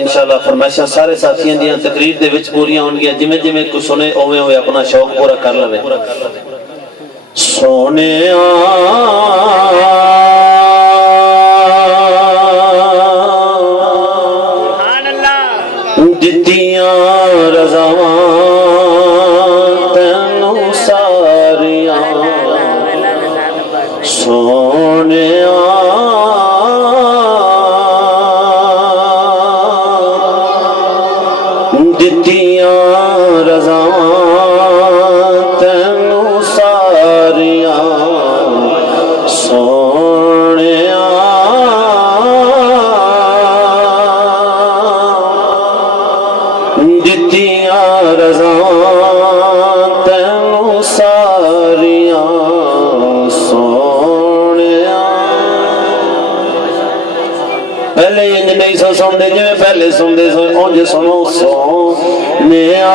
इंशाअल्लाह फरमाइशां सारे साथियों दी तकरीर दे विच पूरियां होणगियां जिवें जिवें कोई सुने ओवें ओवें अपना शौक पूरा कर लवे। सोनिया सुभान अल्लाह दित्तियां रज़ावां तैनू सारियां सोनिया दित्तियां रज़ावां तैनू सारियां सोनिया दित्तियां रज़ावां तैनू सारियां सोनिया। पहले इंज नहीं सो सुनते जिवें पहले सुनते सो उंज सुनो सोनिया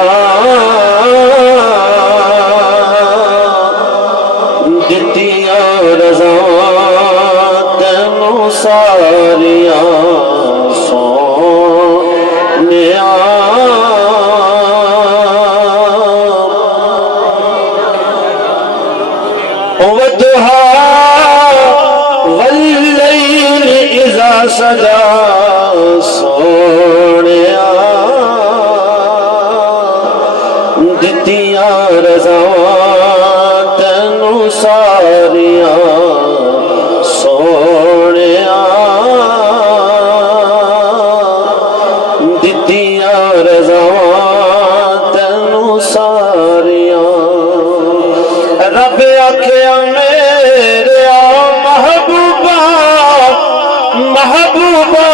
दित्तियां रज़ावां तैनू सारियां सोनिया। वद्दुहा वल्लैल इज़ा सजा सोनिया दित्तियां रज़ावां तैनू सारियां सोनिया दित्तियां रज़ावां तैनू सारियां। रब आखिया मेरे महबूबा महबूबा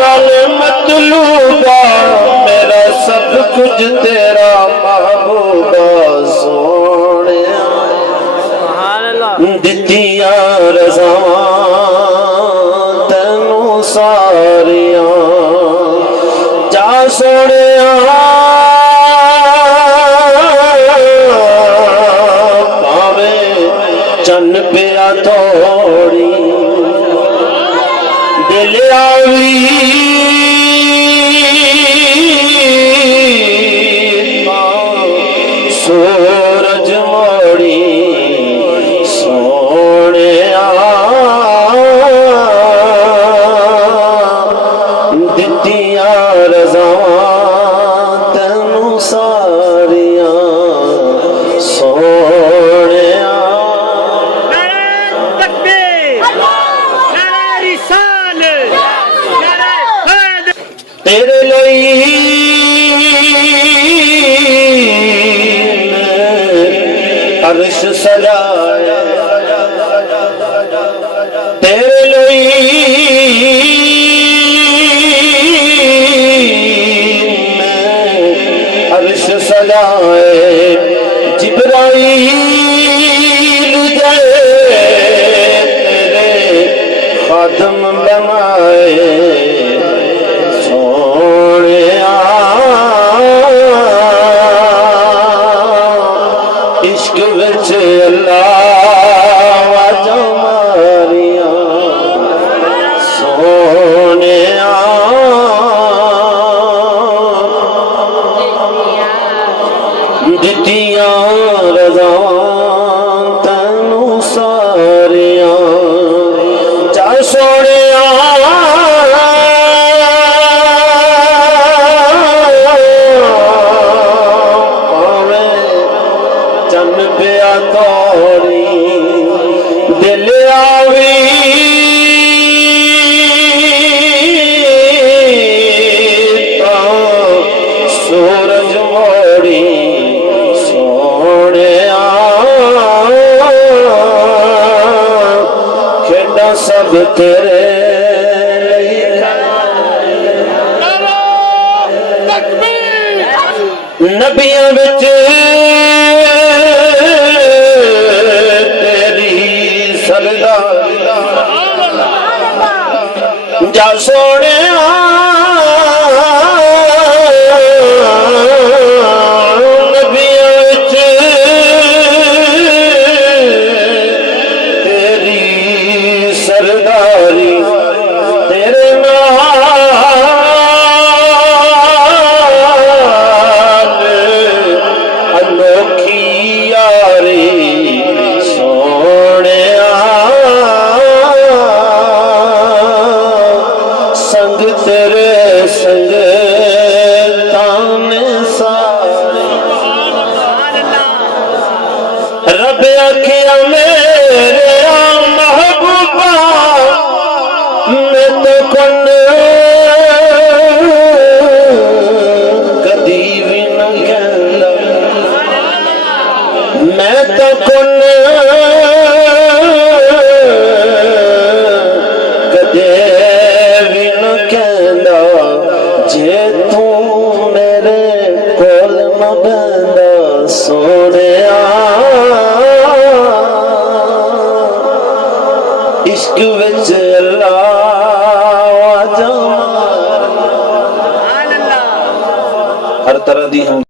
नाल मतलूबा मेरा सब कुछ तेरा महबूबा सोनिया दित्तियां रज़ावां तैनू सारियां जा सोनिया पावे चन पिया तोड़ी दिल आवी सूरज मोड़ी सोनिया दित्तियां रज़ावां तैनू सारियां सोनिया। तेरे लिए अर्श सजाया तेरे लिए अर्श सजाए जिब्राईल गए तेरे खादम बनाए इश्क विच अल्लाह वाजा मारियां सोनिया दित्तियां रज़ावां तैनू सारियां जा सोनिया चन पिया तोड़ी दिल आवी सूरज मोड़ी सोनिया खेड़ा सब तेरे नबियां विच जा सोनिया नबियां विच तेरी सरदारी तेरे नाल संग ताने सारे रब आखिया मेरे महबूबा मैं तो कौन कदी भी न कहंदा मैं तो कौन कदे भी न कहंदा जे तू मेरे कोल न बंदा सोने इश्क विच अल्लाह हर तरह दी